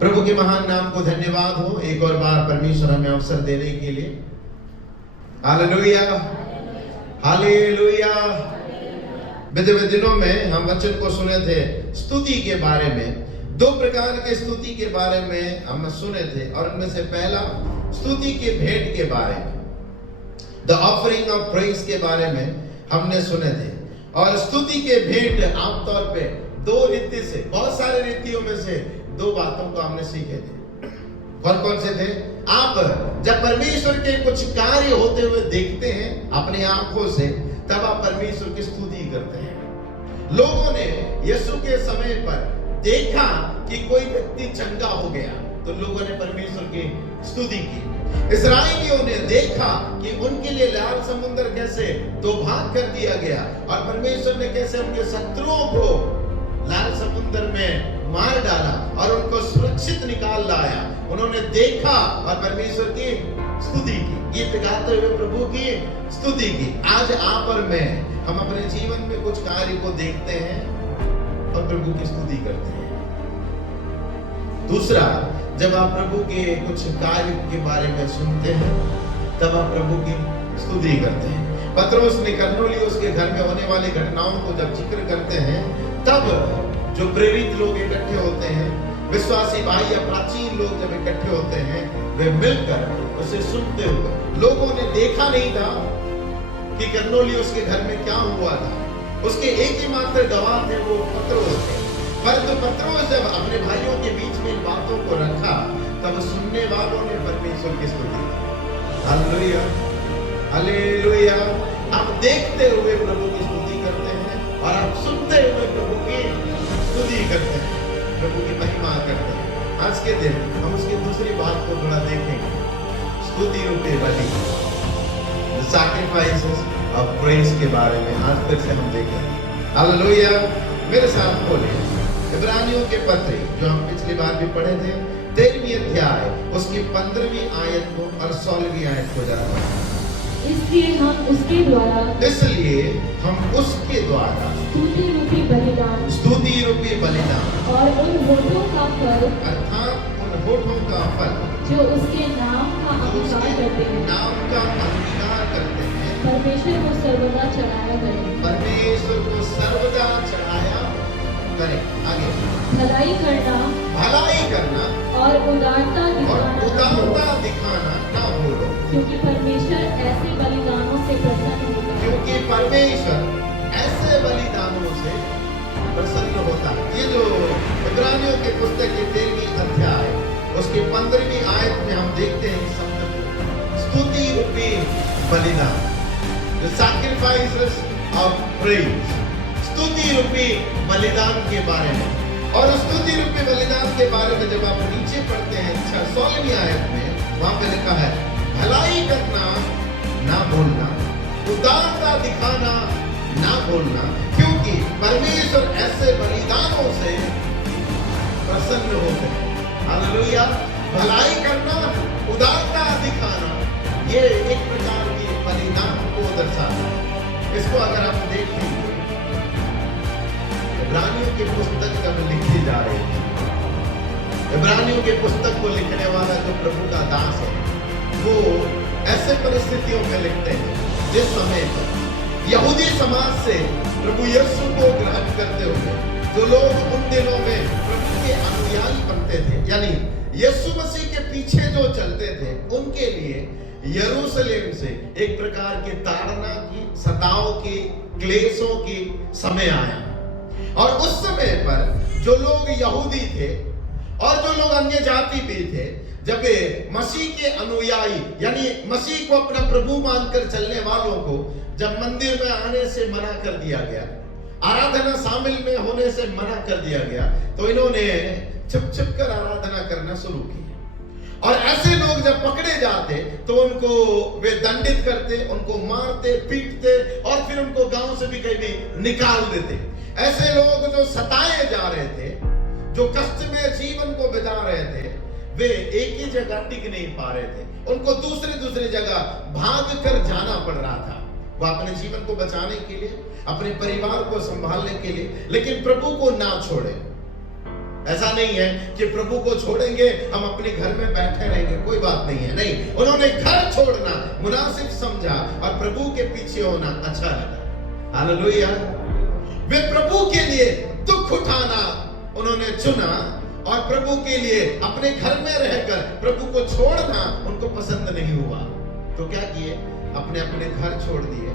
प्रभु के महान नाम को धन्यवाद हो एक और बार परमेश्वर हमें अवसर देने के लिए। Hallelujah, hallelujah. बीते दिनों में हम वचन को सुने थे स्तुति के बारे में। दो प्रकार के स्तुति के बारे में हम सुने थे और उनमें से पहला स्तुति के भेंट के बारे में, द ऑफरिंग ऑफ प्रेज के बारे में हमने सुने थे। और स्तुति के भेंट आमतौर पे दो रीति से, बहुत सारे रीतियों में से दो बातों को हमने सीखे थे। कौन कौन से थे? आप जब परमेश्वर के कुछ कार्य होते हुए देखते हैं अपनी आंखों से, तब आप परमेश्वर की स्तुति करते हैं। लोगों ने यीशु के समय पर देखा कि कोई व्यक्ति चंगा हो गया तो लोगों ने परमेश्वर की स्तुति की। इस्राएलियों ने देखा कि उनके लिए लाल समुद्र कैसे दो भाग कर दिया गया और परमेश्वर ने कैसे उनके शत्रुओं को लाल समुद्र में मार डाला और उनको सुरक्षित निकाल लाया। उन्होंने देखा और परमेश्वर की स्तुति की, गीत गाते हुए प्रभु की स्तुति की। आज आप और मैं, हम अपने जीवन में कुछ कार्य को देखते हैं और प्रभु की स्तुति करते हैं। दूसरा, जब आप प्रभु के कुछ कार्य के बारे में सुनते हैं तब आप प्रभु की स्तुति करते हैं। पत्रोस ने कर्नेलियुस के घर में होने वाली घटनाओं को जब जिक्र करते हैं, तब जो प्रेरित लोग इकट्ठे होते हैं, विश्वासी भाई या प्राचीन लोग जब इकट्ठे होते हैं, वे मिलकर उसे सुनते हुए, लोगों ने देखा नहीं था कि कर्नेलियुस के घर में क्या हुआ था। उसके एक ही मात्र गवाह थे, वो पत्रोस थे। परंतु पत्रोस जब अपने भाइयों के बीच में इन बातों को रखा, तब सुनने वालों ने परमेश्वर की स्तुति की। Hallelujah, hallelujah. आप देखते हुए प्रभु की स्तुति करते हैं और आप सुनते हुए प्रभु की स्तुति करते हैं, प्रभु की महिमा करते हैं। आज के दिन हम उसकी दूसरी बात को थोड़ा देखेंगे, स्तुति रूपी बलि, सैक्रिफाइसेस ऑफ प्रेज के बारे में आज फिर से हम देखेंगे। हालेलुया। मेरे साथ बोले इब्रानियों के पत्र, जो हम पिछली बार भी पढ़े थे, 13वीं अध्याय उसकी 15वीं आयत को और 16वीं आयत को जरा। इसलिए हम उसके द्वारा स्तुति रूपी बलिदान और उन होठों का फल, अर्थात उन होठों का फल जो उसके नाम का अंगीकार करते हैं, परमेश्वर को सर्वदा चढ़ाया करें। परमेश्वर को सर्वदा चढ़ाया करें। आगे, भलाई करना और उदारता दिखाना ना भूलो, क्योंकि परमेश्वर ऐसे बलिदानों से प्रसन्न होता है। ये जो इब्रानियों के पुस्तक की 13वीं अध्याय उसकी 15वीं आयत में हम देखते हैं शब्द को स्तुति रूपी बलिदान, the sacrifices of praise, स्तुति रूपी बलिदान के बारे में। और स्तुति रूपी बलिदान के बारे में जब आप नीचे पढ़ते हैं 16वीं आयत में, वहां पे लिखा है भलाई करना ना भूलना, उदारता दिखाना ना भूलना, क्योंकि परमेश्वर ऐसे बलिदानों से प्रसन्न होते हैं। हालेलुया। भलाई करना, उदारता दिखाना, ये एक प्रकार की बलिदान को दर्शाता है। इसको अगर आप देखेंगे, इब्रानियों की पुस्तक जब लिखी जा रही थी, इब्रानियों के पुस्तक को लिखने वाला जो प्रभु का दास है, वो ऐसे परिस्थितियों में लिखते हैं जिस समय पर यहूदी समाज से प्रभु यीशु को ग्रहण करते हुए जो लोग उन दिनों में प्रभु के अनुयायी बनते थे, यानी यीशु मसीह के पीछे जो चलते थे, उनके लिए यरूशलेम से एक प्रकार की ताड़ना की, सताव की, क्लेशों की समय आया। और उस समय पर जो लोग यहूदी थे और जो लोग अन्य जाति भी थे, जब मसीह के अनुयायी यानी मसीह को अपना प्रभु मानकर चलने वालों को जब मंदिर में आने से मना कर दिया गया, आराधना शामिल में होने से मना कर दिया गया, तो इन्होंने छुप छुप कर आराधना करना शुरू की। और ऐसे लोग जब पकड़े जाते तो उनको वे दंडित करते, उनको मारते, पीटते और फिर उनको गांव से भी कहीं भी निकाल देते। ऐसे लोग जो सताए जा रहे थे, जो कष्ट में जीवन को बिता रहे थे, वे एक ही जगह टिक नहीं पा रहे थे, उनको दूसरे जगह भाग कर जाना पड़ रहा था। वो अपने जीवन को बचाने के लिए, अपने परिवार को संभालने के लिए, लेकिन प्रभु को ना छोड़े। ऐसा नहीं है कि प्रभु को छोड़ेंगे हम अपने घर में बैठे रहेंगे, कोई बात नहीं है। नहीं, उन्होंने घर छोड़ना मुनासिब समझा और प्रभु के पीछे होना अच्छा लगा। हालेलुया। वे प्रभु के लिए दुख उठाना उन्होंने चुना और प्रभु के लिए अपने घर में रहकर प्रभु को छोड़ना उनको पसंद नहीं हुआ। तो क्या किए? अपने अपने घर छोड़ दिए,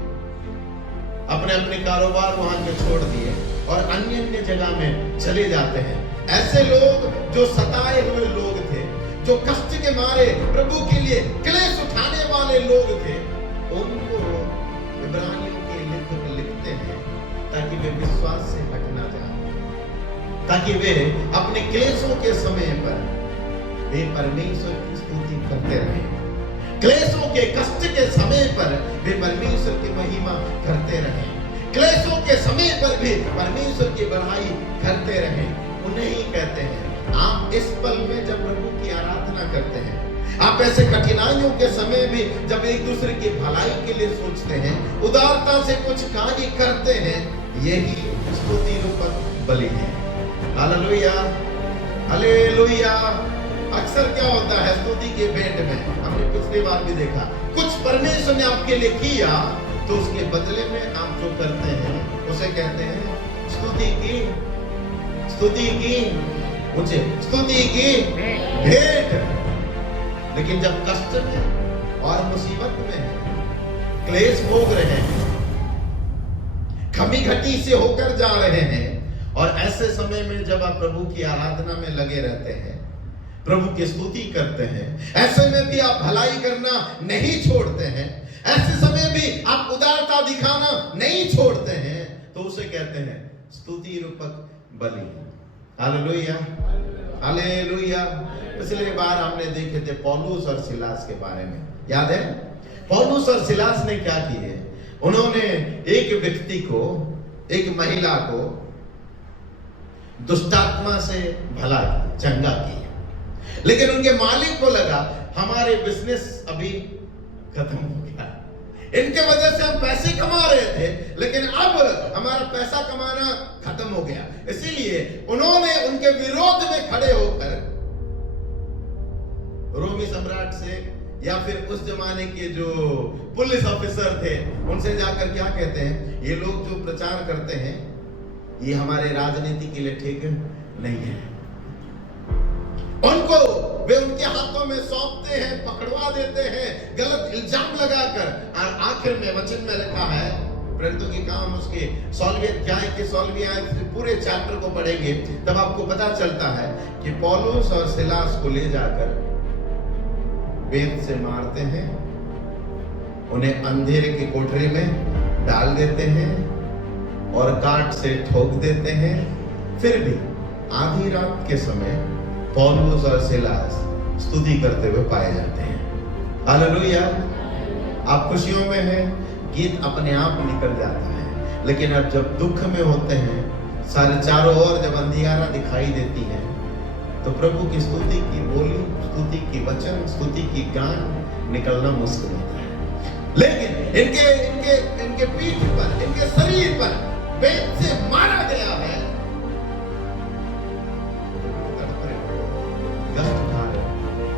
अपने अपने कारोबार वहां के छोड़ दिए और अन्य अन्य जगह में चले जाते हैं। ऐसे लोग जो सताए हुए लोग थे, जो कष्ट के मारे प्रभु के लिए क्लेश उठाने वाले लोग थे, उनको इब्रानियों के लेखक लिखते हैं ताकि वे विश्वास से हट ना जाए, ताकि वे अपने क्लेशों के समय पर वे परमेश्वर की स्तुति करते रहें। क्लेशों के कष्ट के समय पर वे परमेश्वर की महिमा करते रहें। क्लेशों के समय पर भी परमेश्वर की बढ़ाई करते रहें। उन्हें ही कहते हैं आप इस पल में जब प्रभु की आराधना करते हैं, आप ऐसे कठिनाइयों के समय भी जब एक दूसरे की भलाई के लिए सोचते हैं, उदारता से कुछ कार्य करते हैं, यही स्तुति रूपक बलि है। Hallelujah, hallelujah. अक्सर क्या होता है स्तुति के भेंट में, हमने पिछली बार भी देखा, कुछ परमेश्वर ने आपके लिए किया तो उसके बदले में आप जो करते हैं उसे कहते हैं स्तुति की, स्तुति की, मुझे स्तुति की भेंट। लेकिन जब कष्ट में और मुसीबत में है, क्लेश भोग रहे हैं, खमी घटी से होकर जा रहे हैं, और ऐसे समय में जब आप प्रभु की आराधना में लगे रहते हैं, प्रभु की स्तुति करते हैं, ऐसे में भी आप भलाई करना नहीं छोड़ते हैं, ऐसे समय भी आप उदारता दिखाना नहीं छोड़ते हैं, तो उसे कहते हैं स्तुति रूपक बलि। Hallelujah, hallelujah. पिछले बार हमने देखे थे पौलुस और सिलास के बारे में, याद है? पौलुस और सिलास ने क्या किए? उन्होंने एक व्यक्ति को, एक महिला को दुष्टात्मा से भला किया, चंगा किया। लेकिन उनके मालिक को लगा हमारे बिजनेस अभी खत्म हो गया, इनके वजह से हम पैसे कमा रहे थे, लेकिन अब हमारा पैसा कमाना खत्म हो गया। इसीलिए उन्होंने उनके विरोध में खड़े होकर रोमी सम्राट से या फिर उस जमाने के जो पुलिस ऑफिसर थे उनसे जाकर क्या कहते हैं, ये लोग जो प्रचार करते हैं ये हमारे राजनीति के लिए ठीक नहीं है। उनको वे उनके हाथों में सौंपते हैं, पकड़वा देते हैं, गलत इल्जाम लगाकर, और आखिर में वचन में लिखा है, प्रेरितों के काम उसके 16वें अध्याय के 16वीं आयत से पूरे चैप्टर को पढ़ेंगे तब आपको पता चलता है कि पौलुस और सिलास को ले जाकर बेत से मारते हैं, उन्हें अंधेरे की कोठरी में डाल देते हैं और काट से ठोक देते हैं। फिर भी आधी रात के समय पौलुस और सिलास स्तुति करते हुए पाए जाते हैं। हालेलुया। आप खुशियों में हैं, गीत अपने आप निकल जाता है, लेकिन अब जब दुख में होते हैं, सारे चारों ओर जब अंधियारा दिखाई देती है, तो प्रभु की स्तुति की बोली, स्तुति की वचन, स्तुति की गान निकलना मुश्किल होता है। लेकिन इनके पीठ पर, इनके शरीर पर बेत से मारा गया है, कष्ट उठा रहे।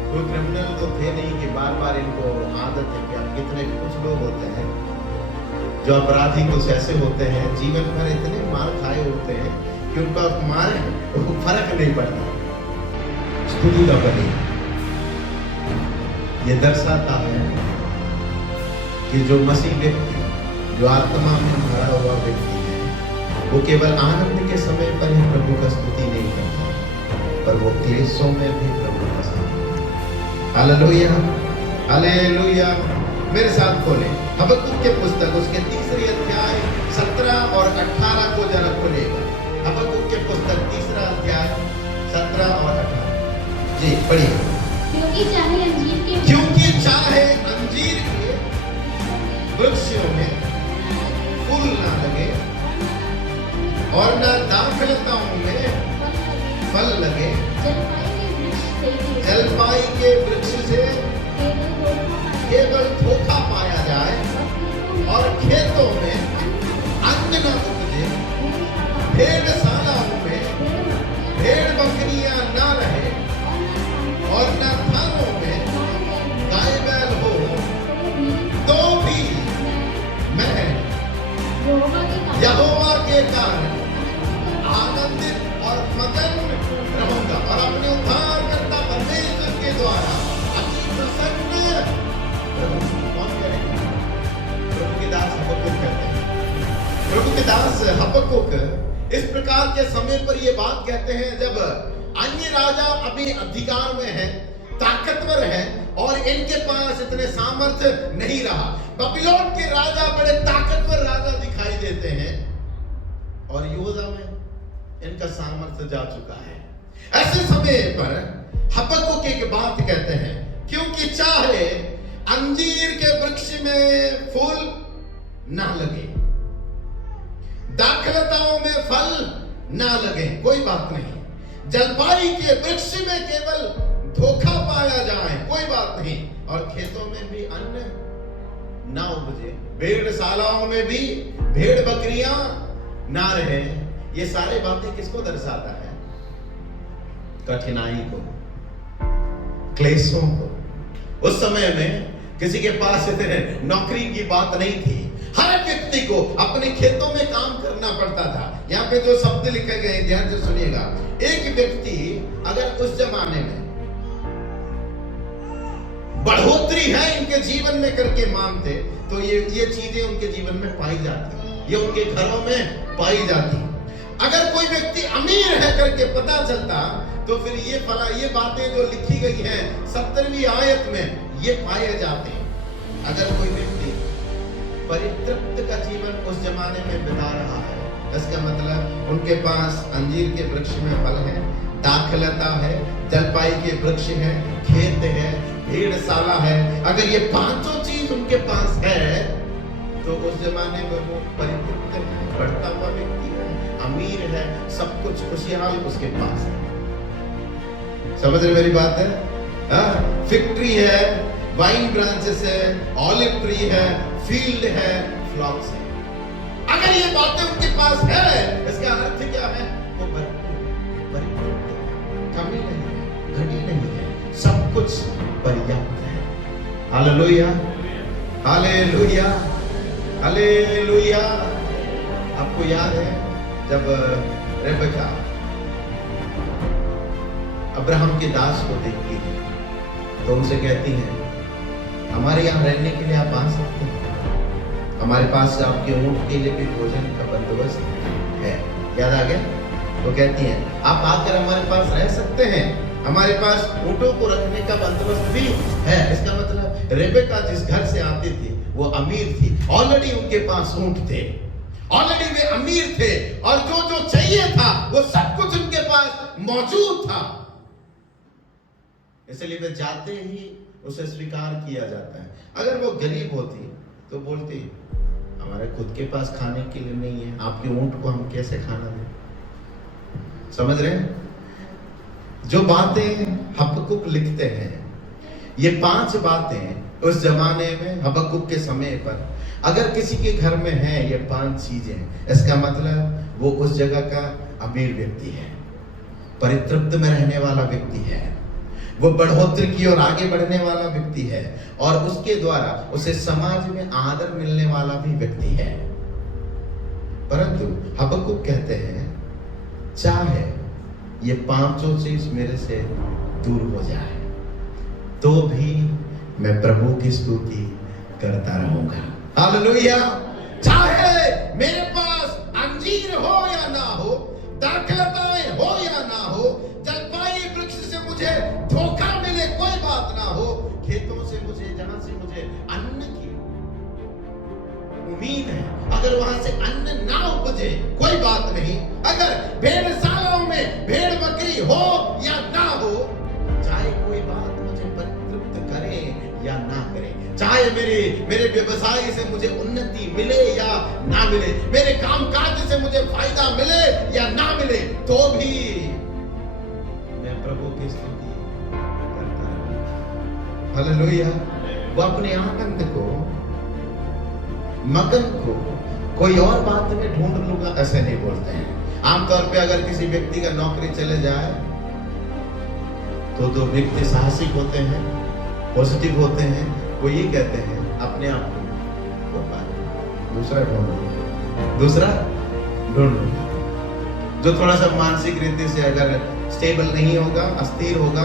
कोई क्रिमिनल तो थे नहीं कि बार बार इनको आदत है कि कितने कुछ लोग होते हैं जो अपराधी कुछ ऐसे होते हैं, जीवन भर इतने मार खाए होते हैं कि उनका मारे फर्क नहीं पड़ता। स्तुति का बलि ये दर्शाता है कि जो मसीह व्यक्ति, जो आत्मा में भरा हुआ व्यक्ति है, वो केवल आनंद के समय पर ही प्रभु का स्तुति नहीं करता, पर वो क्लेशों में भी प्रभु का स्तुति करता है। Hallelujah, hallelujah. मेरे साथ खोलें हबक्कुक के पुस्तक, उसके 3 अध्याय 17 और 18 को जरा खोलेगा। हबक्कुक के पुस्तक 3 अध्याय 17 और 18 जी पढ़िए। क्योंकि चाहे अंजीर के वृक्षों में फूल ना लगे और न दाखलताओं में फल लगे, जलपाई के वृक्ष से केवल धोखा पाया जाए और खेतों में अन्न न उपजे, भेड़शालाओं में भेड़ बकरी और न थानों में गाय बैल हो तो तो भी भी मैं यहोवा के कारण यहोवा के कारण आनंदित और मगन रहूंगा और अपने उद्धारकर्ता परमेश्वर के द्वारा अति प्रसन्न रहूंगा। कौन करेगा? प्रभु के दास हबक्कुक कहते हैं। प्रभु के दास हबक्कुक इस प्रकार के समय पर ये बात कहते हैं जब अन्य राजा अभी अधिकार में है, ताकतवर है और इनके पास इतने सामर्थ्य नहीं रहा। बबीलोन के राजा बड़े ताकतवर राजा दिखाई देते हैं और यहूदा में इनका सामर्थ्य जा चुका है। ऐसे समय पर हबक्कुक एक बात कहते हैं, क्योंकि चाहे अंजीर के वृक्ष में फूल ना लगे, दाखलताओं में फल ना लगे, कोई बात नहीं। जलपाई के वृक्ष में केवल धोखा पाया जाए, कोई बात नहीं। और खेतों में भी अन्न ना उपजे, भेड़शालाओं में भी भेड़ बकरियां ना रहे। ये सारी बातें किसको दर्शाता है? कठिनाई को, क्लेशों को। उस समय में किसी के पास इतने नौकरी की बात नहीं थी। हर व्यक्ति को अपने खेतों में काम करना पड़ता था। यहाँ पे जो शब्द लिखे गए ध्यान से सुनिएगा। एक व्यक्ति अगर उस जमाने में बढ़ोतरी है इनके जीवन में करके मानते तो ये चीजें उनके जीवन में पाई जाती, ये उनके घरों में पाई जाती। अगर कोई व्यक्ति अमीर है करके पता चलता तो फिर ये बातें जो लिखी गई हैं 70वीं आयत में ये पाए जाते हैं। अगर कोई व्यक्ति परितृप्त का जीवन उस जमाने में बिता रहा है, इसका मतलब उनके पास अंजीर के वृक्ष में फल है, दाखलता है, जलपाई के वृक्ष है, खेत है, भेड़शाला है। अगर ये पांचों चीज उनके पास है तो उस जमाने में वो परितृप्त है, बढ़ता हुआ व्यक्ति है, अमीर है, सब कुछ खुशहाल उसके पास है। समझ रहे मेरी बात है? फिग ट्री है, वाइन ब्रांचेस है, ऑलिव ट्री है, फील्ड है, फ्लॉक्स है। अगर ये बातें उनके पास है, इसका अर्थ क्या है? वो परितृप्त है, कमी नहीं है, घटी नहीं है, सब कुछ पर्याप्त है। Hallelujah, hallelujah, hallelujah. आपको याद है जब रेबेका अब्राहम के दास को देखती है तो उनसे कहती है, हमारे यहाँ रहने के लिए आप आ सकते हैं, हमारे पास आपके ऊंट के लिए भी भोजन का बंदोबस्त है। याद आ गया? तो कहती है आप आकर हमारे पास रह सकते हैं, हमारे पास ऊंटों को रखने का बंदोबस्त भी है। इसका मतलब रेबेका जिस घर से आती थी वो अमीर थी, ऑलरेडी उनके पास ऊंट थे, ऑलरेडी वे अमीर थे और जो जो चाहिए था वो सब कुछ उनके पास मौजूद था। इसलिए वे जाते ही उसे स्वीकार किया जाता है। अगर वो गरीब होती तो बोलती हमारे खुद के पास खाने के लिए नहीं है, आपके ऊंट को हम कैसे खाना दें? समझ रहे हैं? जो बातें हबक्कुक लिखते हैं, ये 5 बातें उस जमाने में हबक्कुक के समय पर अगर किसी के घर में है ये 5 चीजें, इसका मतलब वो उस जगह का अमीर व्यक्ति है, परितृप्त में रहने वाला व्यक्ति है, वो बढ़ोतरी की और आगे बढ़ने वाला व्यक्ति है और उसके द्वारा उसे समाज में आदर मिलने वाला भी व्यक्ति है। परंतु हबक्कुक कहते हैं चाहे ये 5 चीज मेरे से दूर हो जाए तो भी मैं प्रभु की स्तुति करता रहूंगा। हालेलुया। चाहे मेरे पास अंजीर हो या ना हो, दाखलताएं हो या ना हो, जलपाई वृक्ष से मुझे धोखा मिले, कोई बात ना हो, खेतों से मुझे जहां से मुझे अन्न की उम्मीद है, अगर वहां से अन्न ना उपजे कोई बात नहीं, अगर भेड़शालाओं में भेड़ बकरी हो या ना हो, चाहे कोई बात मुझे परितृप्त करे या ना करे, चाहे मेरे व्यवसाय से मुझे उन्नति मिले या ना मिले, मेरे कामकाज से मुझे फायदा मिले या ना मिले, तो भी मैं प्रभु की स्तुति करता रहूंगा। हालेलुया। वो अपने आनंद को, मगन को कोई और बात में ढूंढ लूंगा ऐसे नहीं बोलते हैं। आमतौर पे अगर किसी व्यक्ति का नौकरी चले जाए तो जो व्यक्ति साहसिक होते हैं, पॉजिटिव होते हैं, वो ये कहते हैं अपने आप को दूसरा ढूंढ लो। जो थोड़ा सा मानसिक रीति से अगर स्टेबल नहीं होगा, अस्थिर होगा,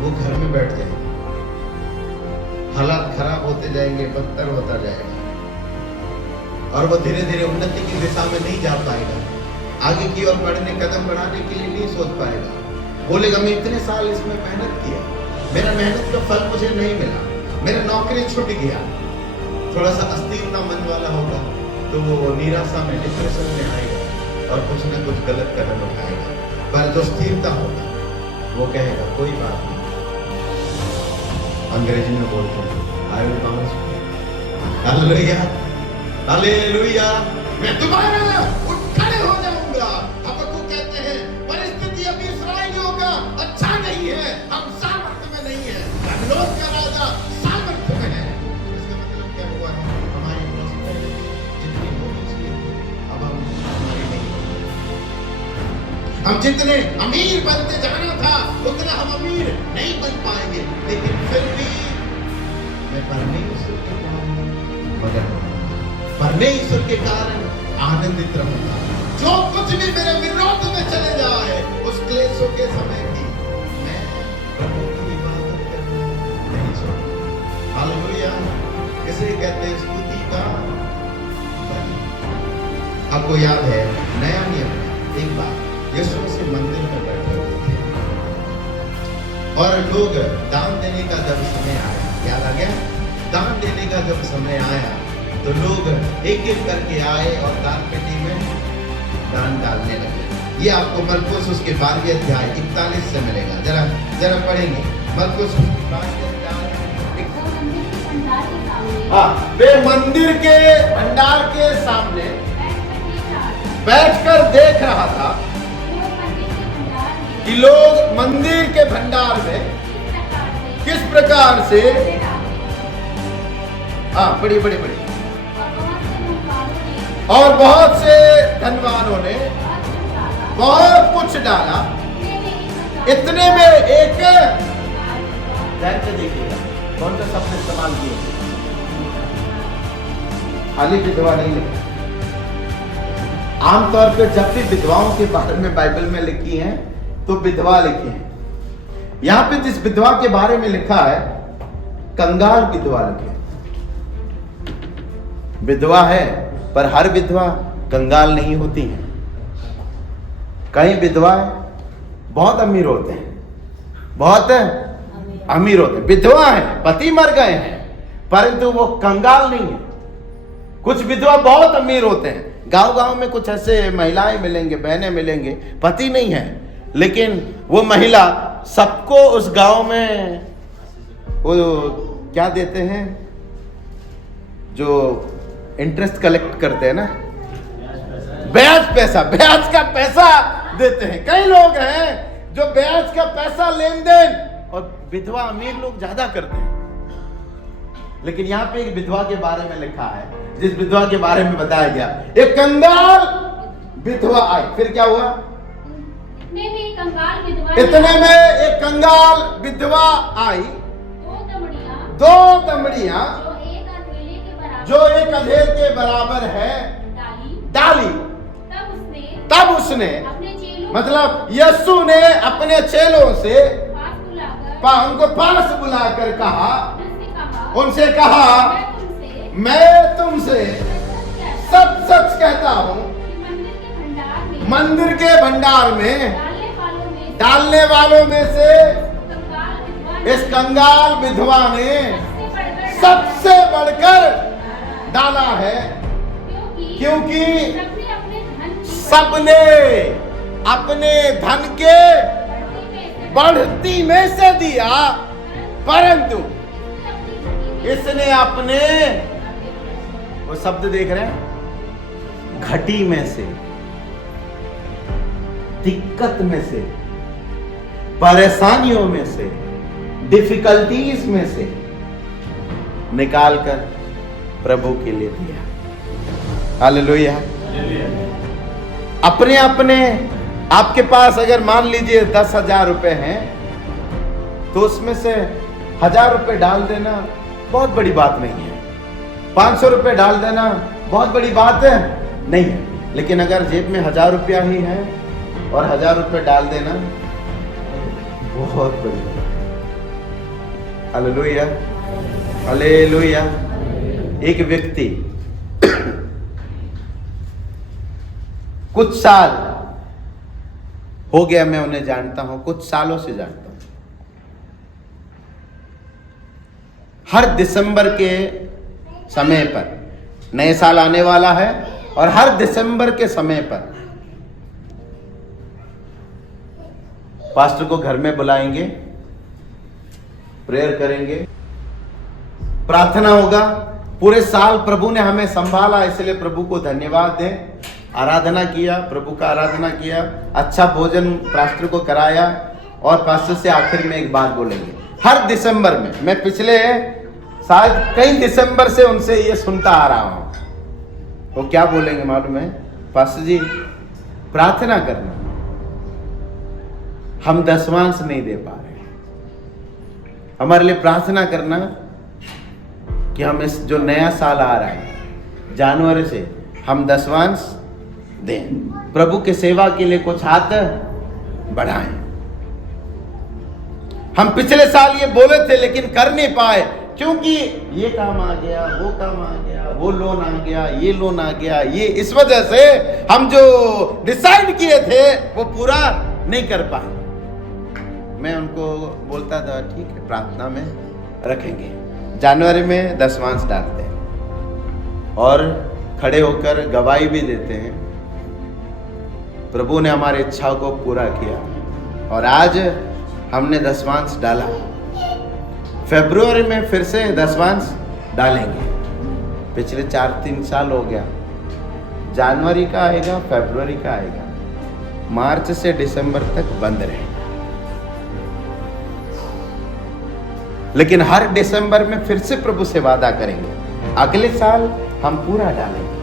वो घर में बैठ जाएगा, हालात खराब होते जाएंगे, बदतर होता जाएगा और वो धीरे धीरे उन्नति की दिशा में नहीं जा पाएगा, आगे की ओर बढ़ने, कदम बढ़ाने के लिए नहीं सोच पाएगा। बोलेगा मैं इतने साल इसमें मेहनत किया, मेरा मेहनत का फल मुझे नहीं मिला, मेरा नौकरी छूट गया। थोड़ा सा अस्थिरता मन वाला होगा तो वो निराशा में, डिप्रेशन में आएगा और कुछ ना कुछ गलत कदम उठाएगा। पर जो स्थिरता होगा वो कहेगा कोई बात नहीं, अंग्रेजी में बोलते हैं I will bounce back. Hallelujah, hallelujah, मैं दोबारा उठ खड़े हो जाऊंगा। हबक्कुक कहते हैं परिस्थिति अभी इस्राएलियों का अच्छा नहीं है, हम सामर्थ्य में नहीं है, बाबिलोन का राजा सामर्थ्य में है। इसका मतलब क्या हुआ? हमारी प्रॉस्पेरिटी जितनी होनी चाहिए अब हम हमारी नहीं होगी। हम जितने अमीर बनते जाना था उतना हम अमीर नहीं बन पाएंगे, लेकिन फिर भी मैं परमेश्वर के कारण मगन, परमेश्वर के कारण आनंदित रहूंगा। जो कुछ भी मेरे विरोध में चले जाए उस क्लेशों के समय भी मैं प्रभु की इबादत करना नहीं छोड़ूंगा। हालेलुया, इसे कहते हैं स्तुति का बलि। आपको याद है नया नियम में एक बार यीशु मसीह मंदिर में बैठे हुए थे और लोग दान देने का जब समय आया, याद आ गया, दान देने का जब समय आया तो लोग एक एक करके आए और दान पेटी में दान डालने लगे। ये आपको मरकुस उसके 12वें अध्याय 41 से मिलेगा। जरा पढ़ेंगे मरकुस उसके 12वें अध्याय। वे मंदिर के भंडार के सामने बैठकर देख रहा था कि लोग मंदिर के भंडार में किस प्रकार से बड़ी और बहुत से धनवानों ने बहुत कुछ डाला। इतने में एक ध्यान से देखिएगा कौन सा शब्द इस्तेमाल किए, खाली विधवा नहीं लिखा। आमतौर पर जब भी विधवाओं के बारे में बाइबल में लिखी है तो विधवा लिखी है। यहां पे जिस विधवा के बारे में लिखा है कंगाल विधवा लिखी है। विधवा है पर हर विधवा कंगाल नहीं होती है। कई विधवाएं बहुत अमीर होते हैं, बहुत अमीर होते हैं। विधवा है, पति मर गए हैं परंतु वो कंगाल नहीं है। कुछ विधवा बहुत अमीर होते हैं, गांव-गांव में कुछ ऐसे महिलाएं मिलेंगे, बहनें मिलेंगे, पति नहीं है लेकिन वो महिला सबको उस गांव में वो क्या देते हैं, जो इंटरेस्ट कलेक्ट करते हैं ना, ब्याज का पैसा देते हैं। कई लोग हैं जो ब्याज का पैसा लेन देन, और विधवा अमीर लोग ज्यादा करते हैं। लेकिन यहाँ पे एक विधवा के बारे में लिखा है, जिस विधवा के बारे में बताया गया, एक कंगाल विधवा आई। फिर क्या हुआ? इतने में एक कंगाल विधवा आई, दो दमड़ियां जो एक अधेर के बराबर है डाली। तब उसने मतलब यीशु ने अपने चेलों से उनको पास बुलाकर कहा, उनसे कहा मैं तुमसे सच सच कहता हूं मंदिर के भंडार में डालने वालों में से इस कंगाल विधवा ने सबसे बढ़कर डाला है, क्योंकि सबने अपने धन के बढ़ती में से दिया, परंतु इसने अपने, वो शब्द देख रहे हैं, घटी में से, दिक्कत में से, परेशानियों में से, डिफिकल्टीज में से निकालकर प्रभु के लिए दिया। हालेलुया। अपने आपके पास अगर मान लीजिए 10,000 रुपए हैं तो उसमें से 1000 रुपए डाल देना बहुत बड़ी बात नहीं है, 500 रुपए डाल देना बहुत बड़ी बात है नहीं है। लेकिन अगर जेब में 1000 रुपया ही है और 1000 रुपए डाल देना बहुत बड़ी बात है। Hallelujah, hallelujah. एक व्यक्ति कुछ साल हो गया, मैं उन्हें जानता हूं, कुछ सालों से जानता हूं। हर दिसंबर के समय पर, नए साल आने वाला है और हर दिसंबर के समय पर पास्टर को घर में बुलाएंगे, प्रेयर करेंगे, प्रार्थना होगा। पूरे साल प्रभु ने हमें संभाला, इसलिए प्रभु को धन्यवाद दें। आराधना किया, प्रभु का आराधना किया, अच्छा भोजन पास्टर को कराया और पास्टर से आखिर में एक बात बोलेंगे। हर दिसंबर में, मैं पिछले शायद कई दिसंबर से उनसे ये सुनता आ रहा हूं, वो क्या बोलेंगे मालूम है? पास्टर जी प्रार्थना करना, हम दशमांश नहीं दे पा रहे, हमारे लिए प्रार्थना करना कि हम इस जो नया साल आ रहा है जनवरी से हम दशमांश दें, प्रभु के सेवा के लिए कुछ हाथ बढ़ाएं। हम पिछले साल ये बोले थे लेकिन कर नहीं पाए, क्योंकि ये काम आ गया, वो काम आ गया, वो लोन आ गया, ये लोन आ गया, ये इस वजह से हम जो डिसाइड किए थे वो पूरा नहीं कर पाए। मैं उनको बोलता था ठीक है, प्रार्थना में रखेंगे, जनवरी में दशमांश डालते हैं और खड़े होकर गवाही भी देते हैं। प्रभु ने हमारी इच्छाओं को पूरा किया और आज हमने दशमांश डाला। फरवरी में फिर से दशमांश डालेंगे। पिछले 4-3 साल हो गया, जनवरी का आएगा, फरवरी का आएगा, मार्च से दिसंबर तक बंद रहेगा, लेकिन हर दिसंबर में फिर से प्रभु से वादा करेंगे अगले साल हम पूरा डालेंगे।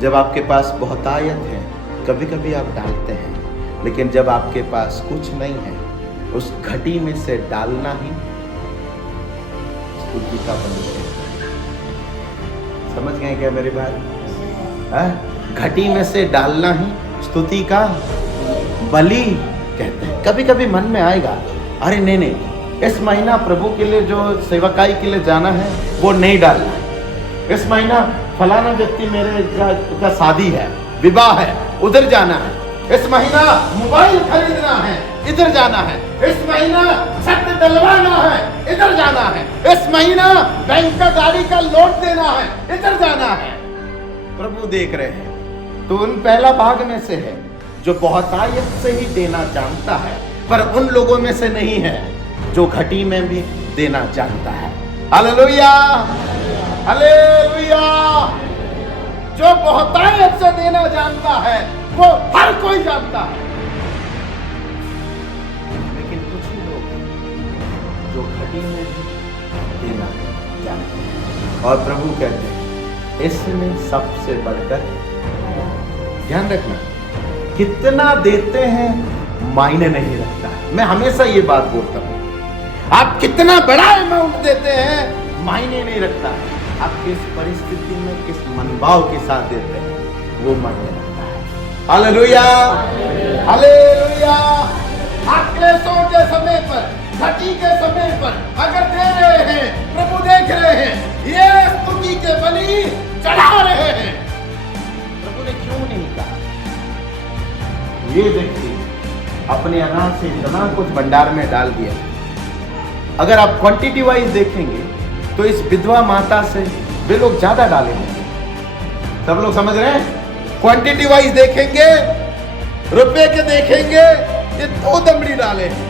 जब आपके पास बहुतायत है, कभी कभी आप डालते हैं, लेकिन जब आपके पास कुछ नहीं है, उस घटी में से डालना ही स्तुति का बलि है। समझ गए क्या मेरी बात? घटी में से डालना ही स्तुति का बलि कहते हैं। कभी कभी मन में आएगा, अरे नहीं, इस महीना प्रभु के लिए जो सेवकाई के लिए जाना है वो नहीं डालना है, इस महीना फलाना व्यक्ति मेरे का शादी है, विवाह है, उधर जाना है, इस महीना मोबाइल खरीदना है, इधर जाना है, इस महीना छत डलवाना है, इधर जाना है, इस महीना बैंक का गाड़ी का लोन देना है, इधर जाना है। प्रभु देख रहे हैं। तो उन पहला भाग में से है जो बहुतायत से ही देना जानता है, पर उन लोगों में से नहीं है जो घटी में भी देना जानता है। Hallelujah, hallelujah. जो बहुतायत से देना जानता है वो हर कोई जानता है, लेकिन कुछ ही लोग हैं जो घटी में भी देना जानते हैं। और प्रभु कहते हैं इसमें सबसे बढ़कर, ध्यान रखना, कितना देते हैं मायने नहीं रखता है। मैं हमेशा ये बात बोलता हूं, आप कितना बड़ा अमाउंट देते हैं मायने नहीं रखता है, आप किस परिस्थिति में किस मनभाव के साथ देते हैं वो मायने रखता है। Hallelujah, hallelujah. आप क्लेशों के समय पर, घटी के समय पर अगर दे रहे हैं, प्रभु देख रहे हैं, ये स्तुति के बलि चढ़ा रहे हैं। प्रभु ने क्यों नहीं कहा ये व्यक्ति अपने अनाज से इतना कुछ भंडार में डाल दिया? अगर आप क्वांटिटी वाइज देखेंगे तो इस विधवा माता से वे लोग ज्यादा डाले होंगे। सब लोग समझ रहे हैं? क्वांटिटी वाइज देखेंगे, रुपए के देखेंगे, ये 2 दमड़ी डाले हैं,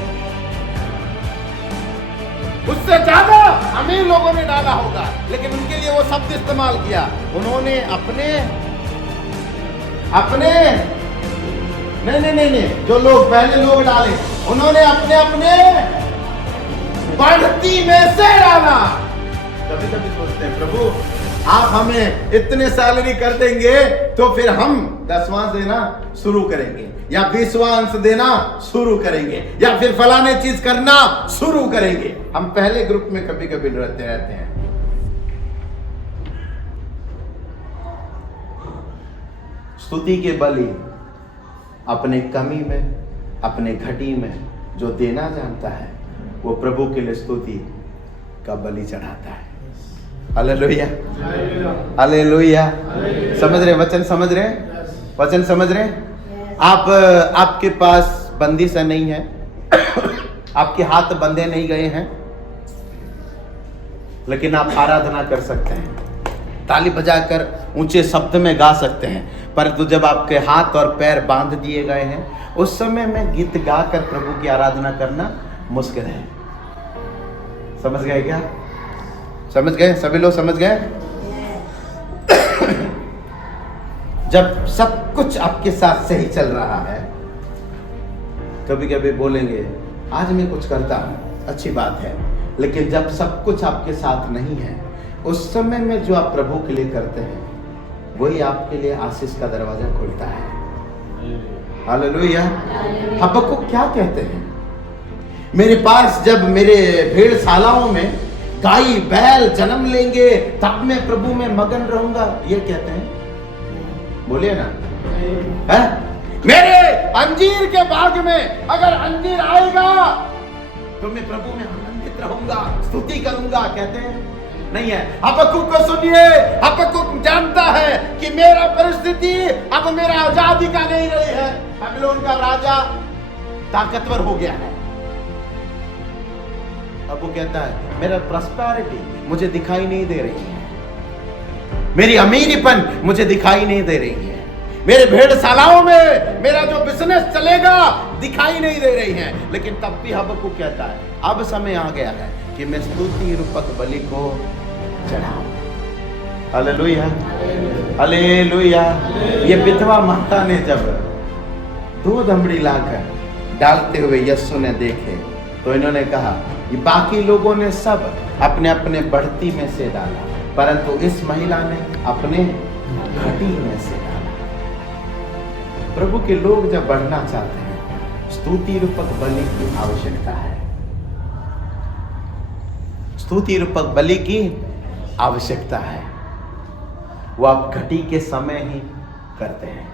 उससे ज्यादा अमीर लोगों ने डाला होगा, लेकिन उनके लिए वो शब्द इस्तेमाल किया। उन्होंने अपने नहीं, जो लोग पहले लोग डाले, उन्होंने अपने बढ़ती में से डाला। कभी कभी सोचते हैं प्रभु आप हमें इतने सैलरी कर देंगे तो फिर हम 10वां देना शुरू करेंगे, या 20वां अंश देना शुरू करेंगे, या फिर फलाने चीज करना शुरू करेंगे। हम पहले ग्रुप में कभी कभी रहते हैं। स्तुति के बलि अपने कमी में, अपने घटी में जो देना जानता है वो प्रभु के लिए स्तुति का बलि चढ़ाता है। Hallelujah, hallelujah. समझ रहे वचन, समझ रहे वचन, समझ रहे। आपके पास बंदी से नहीं है, आपके हाथ बंधे नहीं गए हैं, लेकिन आप आराधना कर सकते हैं, ताली बजाकर ऊंचे शब्द में गा सकते हैं। परंतु जब आपके हाथ और पैर बांध दिए गए हैं, उस समय में गीत गाकर प्रभु की आराधना करना मुश्किल है। समझ गए क्या? समझ गए? सभी लोग समझ गए? जब सब कुछ आपके साथ सही चल रहा है, कभी कभी बोलेंगे आज मैं कुछ करता हूं, अच्छी बात है, लेकिन जब सब कुछ आपके साथ नहीं है, उस समय में जो आप प्रभु के लिए करते हैं वही आपके लिए आशीष का दरवाजा खोलता है। हालेलुया। हबक्कुक क्या कहते हैं? मेरे पास जब मेरे भेड़शालाओं में गाय बैल जन्म लेंगे तब मैं प्रभु में मगन रहूंगा, ये कहते हैं। बोलिए ना, है? मेरे अंजीर के बाग में अगर अंजीर आएगा तो मैं प्रभु में आनंदित रहूंगा, स्तुति करूंगा, कहते हैं। नहीं है। हबक्कुक को सुनिए, हबक्कुक जानता है कि मेरा परिस्थिति अब मेरा आजादी का नहीं रही है, बाबिलोन का राजा ताकतवर हो गया है। अब वो कहता है मेरा प्रॉस्पेरिटी मुझे दिखाई नहीं दे रही है, मेरी अमीरीपन मुझे दिखाई नहीं दे रही है, मेरे भेड़शालाओं में मेरा जो बिजनेस चलेगा दिखाई नहीं दे रही है। लेकिन तब भी हबक्कुक कहता है अब समय आ गया है कि मैं स्तुति रूपक बलि को चढ़ाऊं। Hallelujah, hallelujah. ये विधवा माता ने जब दूध अमड़ी लाकर डालते हुए यीशु ने देखे तो इन्होंने कहा ये बाकी लोगों ने सब अपने अपने बढ़ती में से डाला, परंतु इस महिला ने अपने घटी में से डाला। प्रभु के लोग जब बढ़ना चाहते हैं, स्तुति रूपक बलि की आवश्यकता है। स्तुति रूपक बलि की आवश्यकता है। वो आप घटी के समय ही करते हैं,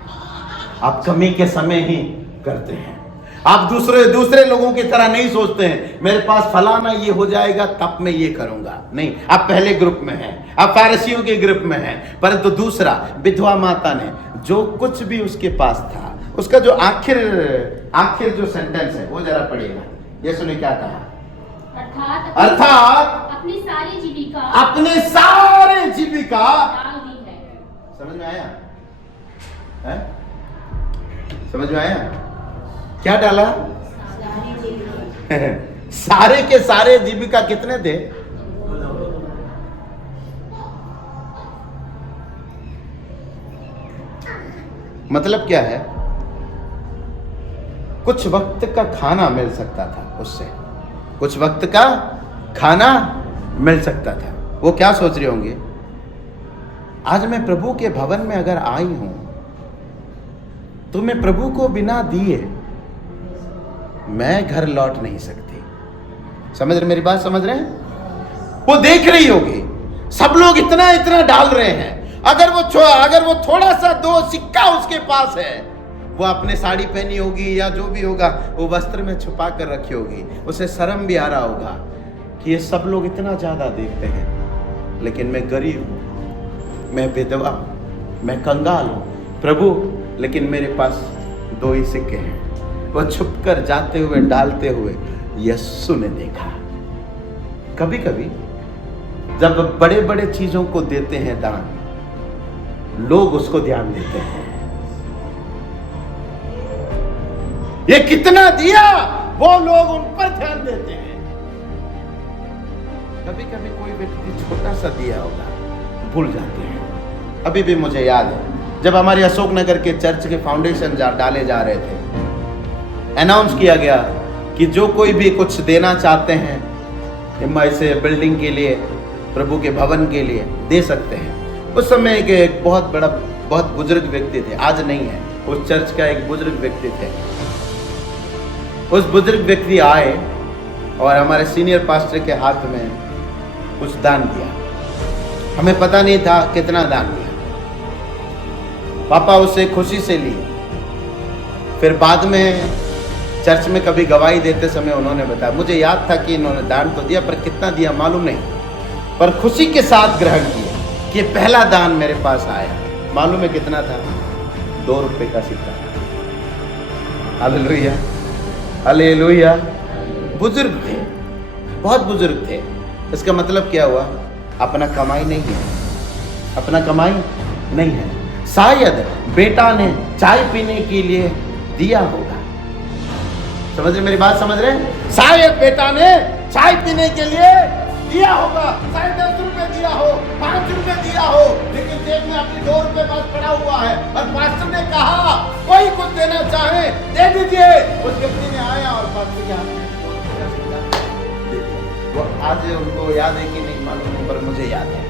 आप कमी के समय ही करते हैं। आप दूसरे लोगों की तरह नहीं सोचते हैं मेरे पास फलाना ये हो जाएगा तब मैं ये करूंगा। नहीं, आप पहले ग्रुप में हैं, आप फारसियों के ग्रुप में हैं। परंतु दूसरा, विधवा माता ने जो कुछ भी उसके पास था, उसका जो आखिर जो सेंटेंस है वो जरा पढ़िएगा। यीशु ने क्या कहा? अर्थात अपनी सारी जीविका डाल दी है। समझ में आया? है? समझ में आया? क्या डाला? सारे के सारे जीविका कितने थे? मतलब क्या है? कुछ वक्त का खाना मिल सकता था उससे, कुछ वक्त का खाना मिल सकता था। वो क्या सोच रहे होंगे, आज मैं प्रभु के भवन में अगर आई हूं तो मैं प्रभु को बिना दिए मैं घर लौट नहीं सकती। समझ रहे मेरी बात? समझ रहे हैं? वो देख रही होगी सब लोग इतना इतना डाल रहे हैं, अगर वो थोड़ा सा दो सिक्का उसके पास है, वो अपने साड़ी पहनी होगी या जो भी होगा वो वस्त्र में छुपा कर रखी होगी, उसे शर्म भी आ रहा होगा कि ये सब लोग इतना ज्यादा देखते हैं, लेकिन मैं गरीब हूं, मैं विधवा हूं, मैं कंगाल हूं प्रभु, लेकिन मेरे पास 2 ही सिक्के हैं। वो छुपकर जाते हुए डालते हुए यीशु ने देखा। कभी कभी जब बड़े बड़े चीजों को देते हैं दान, लोग उसको ध्यान देते हैं, ये कितना दिया, वो लोग उन पर ध्यान देते हैं। कभी कभी कोई व्यक्ति छोटा सा दिया होगा, भूल जाते हैं। अभी भी मुझे याद है जब हमारे अशोकनगर के चर्च के फाउंडेशन डाले जा रहे थे, अनाउंस किया गया कि जो कोई भी कुछ देना चाहते हैं इसे बिल्डिंग के लिए, प्रभु के भवन के लिए दे सकते हैं। उस समय एक बहुत बुजुर्ग व्यक्ति थे, आज नहीं है, उस चर्च का एक बुजुर्ग व्यक्ति थे। उस बुजुर्ग व्यक्ति आए और हमारे सीनियर पास्टर के हाथ में कुछ दान दिया। हमें पता नहीं था कितना दान दिया। पापा उसे खुशी से लिए। फिर बाद में चर्च में कभी गवाही देते समय उन्होंने बताया, मुझे याद था कि इन्होंने दान तो दिया, पर कितना दिया मालूम नहीं, पर खुशी के साथ ग्रहण किया कि पहला दान मेरे पास आया। मालूम है कितना था? 2 रुपए का सिक्का। Hallelujah, hallelujah. बुजुर्ग थे, बहुत बुजुर्ग थे। इसका मतलब क्या हुआ? अपना कमाई नहीं है, अपना कमाई नहीं है। शायद बेटा ने चाय पीने के लिए दिया होगा। समझ रहे मेरी बात? समझ रहे? शायद बेटा ने चाय पीने के लिए दिया होगा, शायद 10 रुपए दिया हो, 5 रुपए दिया हो, लेकिन जेब में अपनी 2 रुपए पास पड़ा हुआ है और पास्टर ने कहा कोई कुछ देना चाहे दे दीजिए। उस व्यक्ति ने आया और पास्टर के हाथ में वो आज उनको याद है कि नहीं मालूम नहीं, पर मुझे याद है।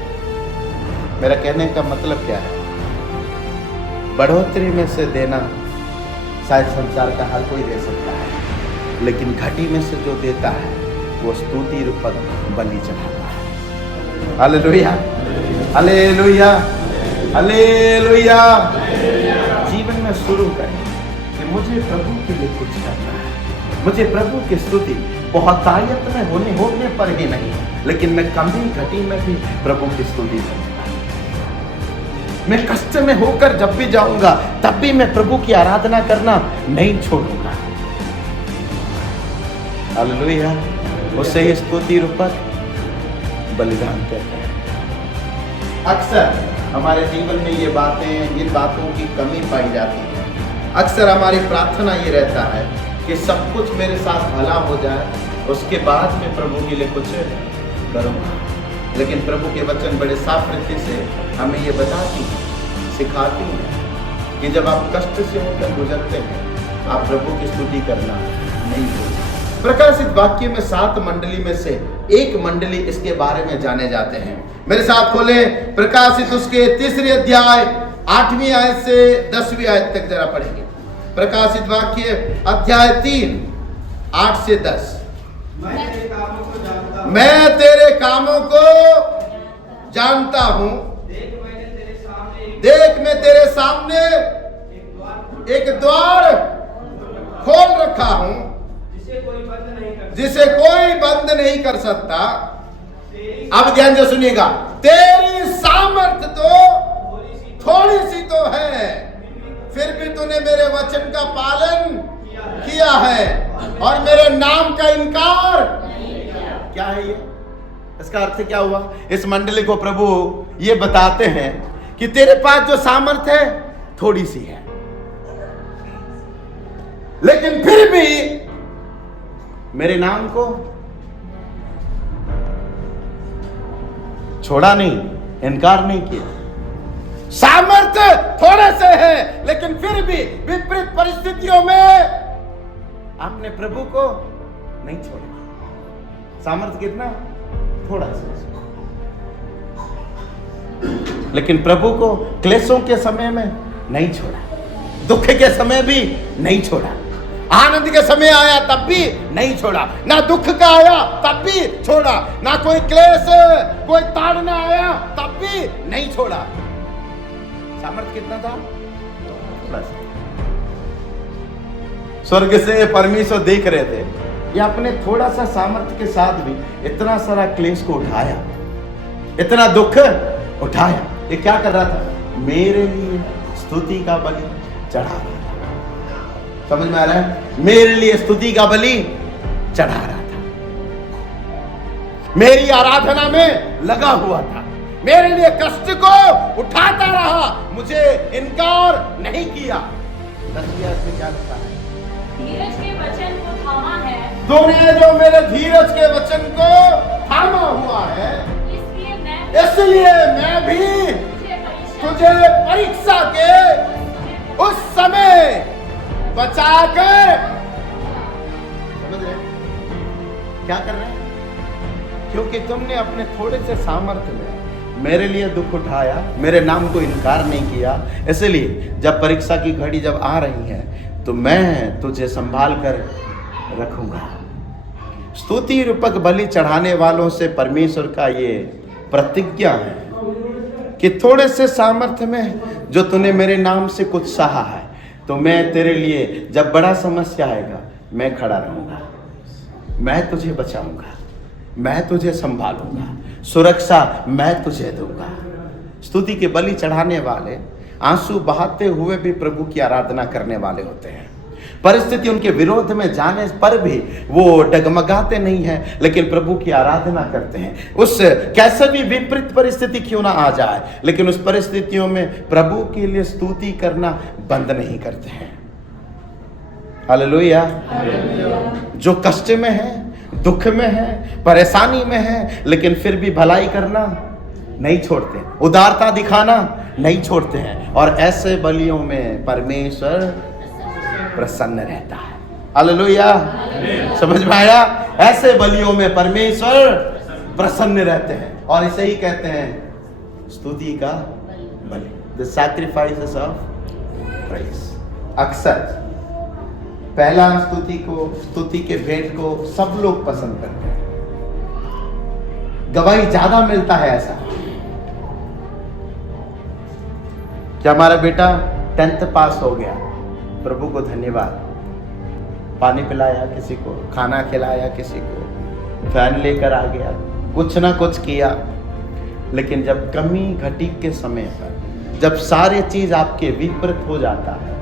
मेरा कहने का मतलब क्या है? बढ़ोतरी में से देना शायद संसार का हर कोई दे सकता है, लेकिन घटी में से जो देता है वो स्तुति रूपक बलि चढ़ाता है। Hallelujah, hallelujah, hallelujah. जीवन में शुरू करें कि मुझे प्रभु के लिए कुछ करना है। मुझे प्रभु की स्तुति बहुतायत में होने पर ही नहीं, लेकिन मैं कमी घटी में भी प्रभु की स्तुति करूंगा। मैं कष्ट में होकर जब भी जाऊंगा तब भी मैं प्रभु की आराधना करना नहीं छोड़ूंगा। हालेलुया। उससे ही स्तुति रूपक बलिदान कहते हैं। अक्सर हमारे जीवन में ये बातें, इन बातों की कमी पाई जाती है। अक्सर हमारी प्रार्थना ये रहता है कि सब कुछ मेरे साथ भला हो जाए, उसके बाद मैं प्रभु के लिए कुछ करूँगा। लेकिन प्रभु के वचन बड़े साफ रीति से हमें ये बताती है, सिखाती है कि जब आप कष्ट से होकर गुजरते हैं, आप प्रभु की स्तुति करना नहीं भूलना। प्रकाशित वाक्य में 7 मंडली में से एक मंडली इसके बारे में जाने जाते हैं। मेरे साथ खोलें प्रकाशित उसके 3 अध्याय 8वीं आयत से 10वीं आयत तक जरा पढ़ेंगे। प्रकाशित वाक्य अध्याय 3 8 से 10। मैं तेरे कामों को जानता हूं, देख मैं तेरे सामने एक द्वार खोल रखा हूं जिसे कोई बंद नहीं कर सकता। अब ध्यान से सुनिएगा, तेरी सामर्थ तो थोड़ी सी तो है, फिर भी तूने मेरे वचन का पालन किया है और मेरे नाम का इनकार क्या है ये? इसका अर्थ क्या हुआ? इस मंडली को प्रभु ये बताते हैं कि तेरे पास जो सामर्थ है थोड़ी सी है, लेकिन फिर भी मेरे नाम को छोड़ा नहीं, इनकार नहीं किया। सामर्थ्य थोड़े से है, लेकिन फिर भी विपरीत परिस्थितियों में आपने प्रभु को नहीं छोड़ा। सामर्थ्य कितना? थोड़ा सा, लेकिन प्रभु को क्लेशों के समय में नहीं छोड़ा, दुख के समय भी नहीं छोड़ा, आनंद के समय आया तब भी नहीं छोड़ा, ना दुख का आया तब भी छोड़ा, ना कोई क्लेश कोई ताड़ना आया तब भी नहीं छोड़ा। सामर्थ्य कितना था? थोड़ा सा। स्वर्ग से परमेश्वर देख रहे थे, ये अपने थोड़ा सा सामर्थ्य के साथ भी इतना सारा क्लेश को उठाया, इतना दुख उठाया। ये क्या कर रहा था? मेरे लिए स्तुति का बलि चढ़ा रहा था। समझ में आ रहा है? मेरे लिए स्तुति का बलि चढ़ा रहा था, मेरी आराधना में लगा हुआ था, मेरे लिए कष्ट को उठाता रहा, मुझे इनकार नहीं किया। 10वीं आयत में क्या लिखा है? धीरज के वचन को थामा है, तूने जो मेरे धीरज के वचन को थामा हुआ है, इसलिए मैं भी तुझे परीक्षा के उस समय बचाकर। समझ रहे क्या कर रहे हैं? क्योंकि तुमने अपने थोड़े से सामर्थ्य में मेरे लिए दुख उठाया, मेरे नाम को इनकार नहीं किया। इसलिए जब परीक्षा की घड़ी जब आ रही है तो मैं तुझे संभाल कर रखूंगा। स्तुति रूपक बलि चढ़ाने वालों से परमेश्वर का ये प्रतिज्ञा है कि थोड़े से सामर्थ्य में जो तूने मेरे नाम से कुछ सहा है, तो मैं तेरे लिए जब बड़ा समस्या आएगा मैं खड़ा रहूंगा, मैं तुझे बचाऊंगा, मैं तुझे संभालूंगा, सुरक्षा मैं तुझे दूंगा। स्तुति के बलि चढ़ाने वाले आंसू बहाते हुए भी प्रभु की आराधना करने वाले होते हैं। परिस्थिति उनके विरोध में जाने पर भी वो डगमगाते नहीं हैं, लेकिन प्रभु की आराधना करते हैं। उस कैसे भी विपरीत परिस्थिति क्यों ना आ जाए, लेकिन उस परिस्थितियों में प्रभु के लिए स्तुति करना बंद नहीं करते हैं। हालेलुया। जो कष्ट में है, दुख में है, परेशानी में है, लेकिन फिर भी भलाई करना नहीं छोड़ते, उदारता दिखाना नहीं छोड़ते हैं, और ऐसे बलियों में परमेश्वर प्रसन्न रहता है। हालेलुया। समझ में आया? ऐसे बलियों में परमेश्वर प्रसन्न रहते हैं, और इसे ही कहते हैं स्तुति का बलि, द सैक्रिफाइसेस ऑफ प्रेज। अक्सर पहला स्तुति के भेंट को सब लोग पसंद करते हैं, गवाही ज्यादा मिलता है। ऐसा कि हमारा बेटा 10th पास हो गया, प्रभु को धन्यवाद, पानी पिलाया किसी को, खाना खिलाया किसी को, फैन लेकर आ गया, कुछ ना कुछ किया। लेकिन जब कमी घटी के समय पर, जब सारी चीज आपके विपरीत हो जाता है,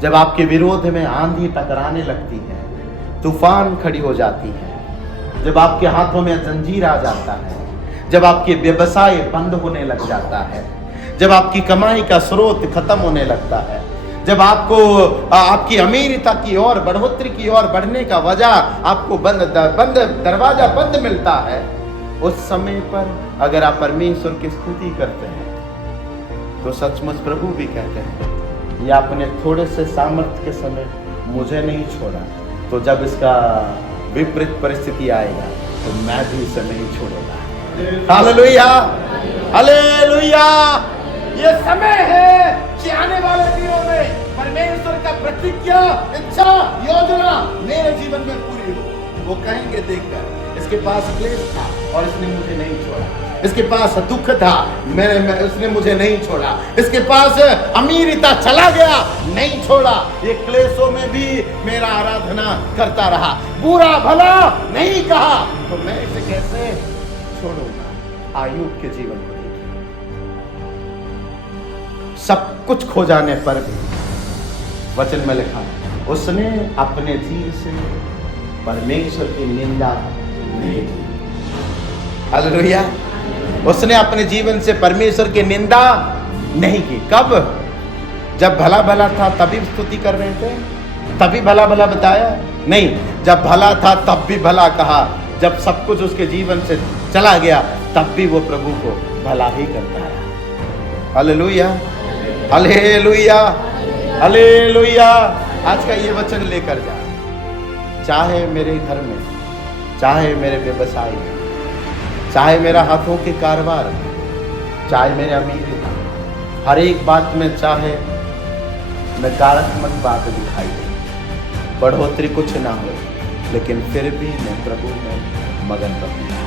जब आपके विरोध में आंधी टकराने लगती है, तूफान खड़ी हो जाती है, जब आपके हाथों में जंजीर आ जाता है, जब आपके व्यवसाय बंद होने लग जाता है, जब आपकी कमाई का स्रोत खत्म होने लगता है, जब आपको आपकी अमीरता की ओर, बढ़ोतरी की ओर बढ़ने का वजह आपको दरवाजा बंद मिलता है, उस समय पर अगर आप परमेश्वर की स्तुति करते हैं तो सचमुच प्रभु भी कहते हैं, या अपने थोड़े से सामर्थ्य के समय मुझे नहीं छोड़ा, तो जब इसका विपरीत परिस्थिति आएगा तो मैं भी इसे नहीं छोड़ूंगा। Hallelujah, hallelujah. ये समय है कि आने वाले दिनों में परमेश्वर का प्रतिज्ञा, इच्छा, योजना मेरे जीवन में पूरी हो। वो कहेंगे देखकर, इसके पास क्लेश था और इसने मुझे नहीं छोड़ा, इसके पास दुख था उसने मुझे नहीं छोड़ा, इसके पास अमीरता चला गया, नहीं छोड़ा, ये क्लेशों में भी मेरा आराधना करता रहा, बुरा भला नहीं कहा, तो मैं इसे कैसे छोड़ूंगा। आयुब के जीवन को देखिए, सब कुछ खो जाने पर भी वचन में लिखा, उसने अपने जीव से परमेश्वर की निंदा नहीं की। हालेलुया। उसने अपने जीवन से परमेश्वर की निंदा नहीं की। कब? जब भला भला था तभी स्तुति कर रहे थे, तभी भला भला बताया? नहीं, जब भला था तब भी भला कहा, जब सब कुछ उसके जीवन से चला गया तब भी वो प्रभु को भला ही करता रहा। Hallelujah, hallelujah, hallelujah. आज का ये वचन लेकर जा, चाहे मेरे घर में, चाहे मेरे व्यवसाय में, चाहे मेरा हाथों के कारोबार में, चाहे मेरे अमीरता, हर एक बात में चाहे नकारात्मक बात दिखाई दे, बढ़ोतरी कुछ ना हो, लेकिन फिर भी मैं प्रभु में मगन रहूंगा,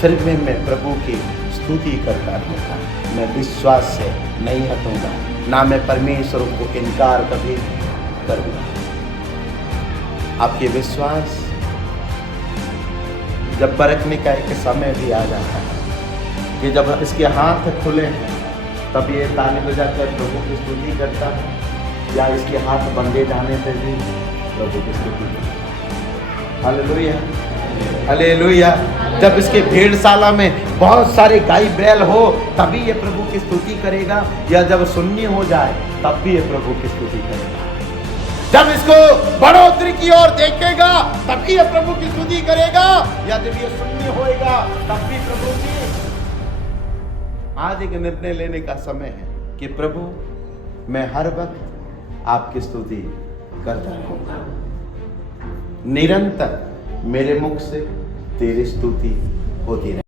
फिर भी मैं प्रभु की स्तुति करता रहूंगा, मैं विश्वास से नहीं हटूंगा, ना मैं परमेश्वर को इनकार कभी करूंगा। आपके विश्वास जब बरकने का एक समय भी आ जाता है कि जब इसके हाथ खुले हैं तब ये ताली बजाकर प्रभु की स्तुति करता है, या इसके हाथ बंधे जाने पे भी प्रभु की स्तुति करता है। Hallelujah, hallelujah. जब इसके भेड़शाला में बहुत सारे गाय बैल हो तभी ये प्रभु की स्तुति करेगा, या जब शून्य हो जाए तब भी ये प्रभु की स्तुति करेगा। जब इसको बढ़ोतरी की ओर देखेगा तभी ये प्रभु की स्तुति करेगा, या जब ये शून्य होएगा तब भी प्रभु की। आज एक निर्णय लेने का समय है कि प्रभु मैं हर वक्त आपकी स्तुति करता रहूंगा, निरंतर मेरे मुख से तेरी स्तुति होती रहे।